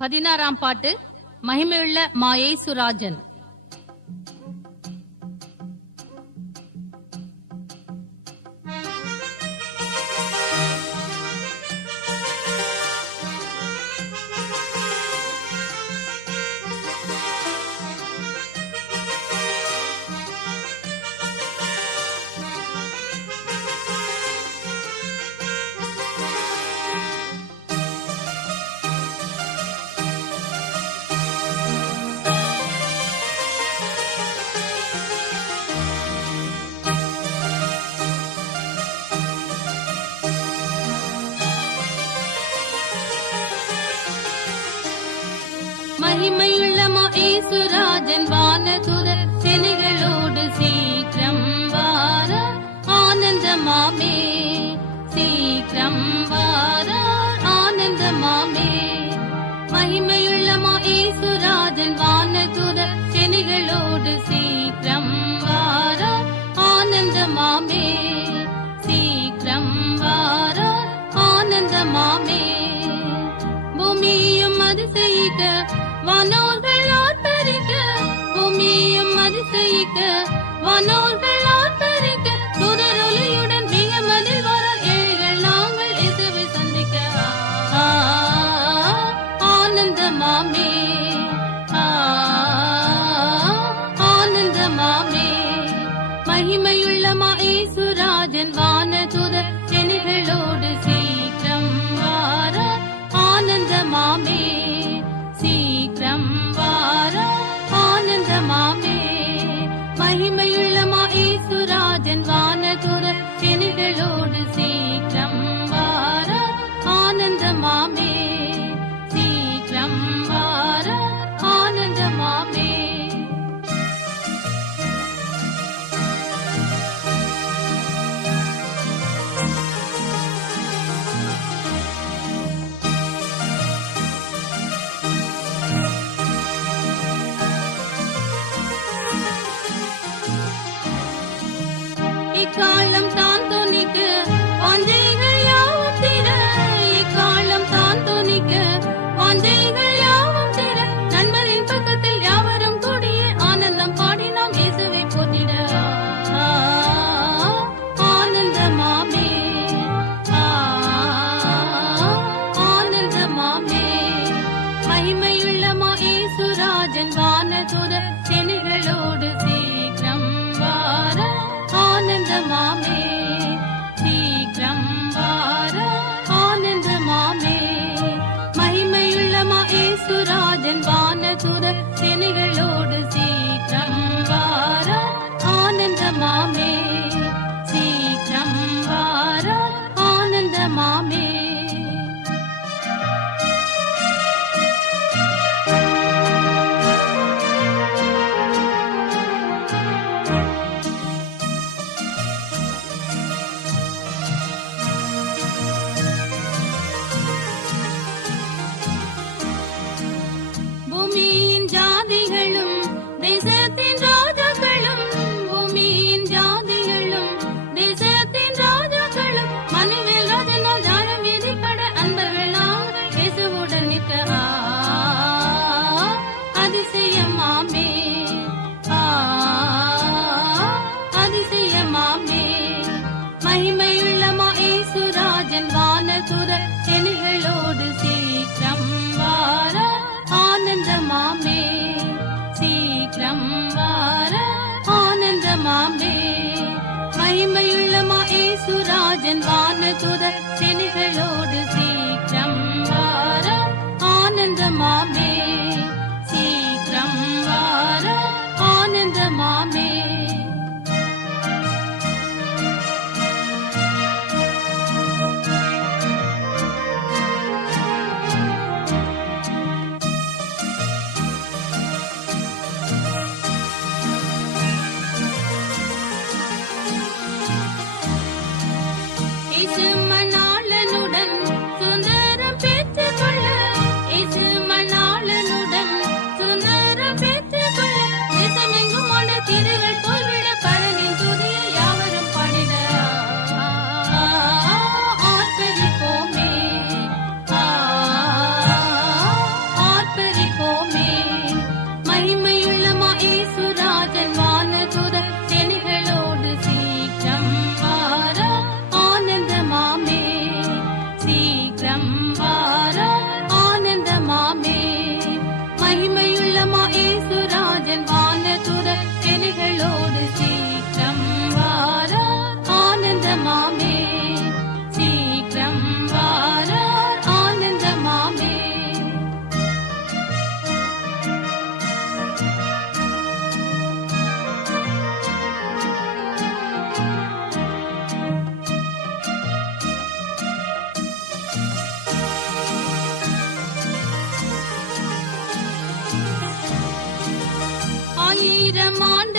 16ஆம் பாட்டு மகிமையுள்ள மாயேசுராஜன். மகிமையுள்ள மாயேசுராஜன் வானதூதர் சேனைகளோடு சீக்கிரம் வார ஆனந்தமாமே, சீக்கிரம் வார ஆனந்தமாமே. மகிமையுள்ள மாயேசுராஜன் வானதூதர் சேனைகளோடு சீக்கிரம் வார ஆனந்தமாமே, சீக்கிரம் வார ஆனந்தமாமே. பூமியும் அதிசயிக்க வானோர்கள் ஆர்ப்பரிக்க, பூமியும் அதிசயிக்க வானோர்கள் ஆர்ப்பரிக்க, தூதரொலியுடன் மிக மதில் வர ஏழைகள் நாங்கள் இயேசுவை சந்திக்க ஆனந்தமாமே, ஆனந்தமாமே. மகிமையுள்ள மாயேசுராஜன் வானதூதர் சேனைகளோடு சீக்கிரம் வார ஆனந்தமாமே, சீக்கிரம் வார ஆனந்தமாமே. மகிமையுள்ள மாயேசுராஜன் வானதூதர் சேனைகளோடு சீக்கிரம் வார ஆனந்தமாமே, சீக்கிரம் வார ஆனந்தமாமே. இக்காலம் தான் துணிக்க வாஞ்சைகள் யாவும் திற, இக்காலம் தான் துணிக்க வாஞ்சைகள் யாவும் திற, நண்பரின் பக்கத்தில் யாவரும் கூடிய ஆனந்தம் பாடி நாம் இயேசுவை போற்றிட ஆனந்தமாமே, ஆனந்தமாமே. மகிமையுள்ள மாயேசுராஜன் வானதூதர் சேனைகளோடு சீக்கிரம் வார ஆனந்தமாமே, சீக்கிரம் வார ஆனந்தமாமே. மகிமையுள்ள மாயேசுராஜன் வானதூதர் சேனைகளோடு சீக்கிரம் வார ஆனந்தமாமே, சீக்கிரம் வார ஆனந்தமாமே. பூமியின் ஜாதிகளும் தேசத்தின் ராஜாக்களும், பூமியின் ஜாதிகளும் தேசத்தின் ராஜாக்களும், மனுவேல் ராஜனால் ஞானம் விதிப்பட அன்பர்கள் நாங்கள் இயேசுவுடன் நிற்க அதிசயமாமே, அதிசயமாமே. மகிமையுள்ள மாயேசுராஜன் வானதூதர் சேனைகளோடு சீக்கிரம் வார ஆனந்தமாமே, சீக்கிரம் வார ஆனந்தமாமே. மகிமையுள்ள மாயேசுராஜன் வானதூதர் சேனைகளோடு சீக்கிரம் வார ஆனந்தமாமே, சீக்கிரம் வார ஆனந்தமாமே. இயேசு மணாளனுடன் ஆயிரம் ஆண்டு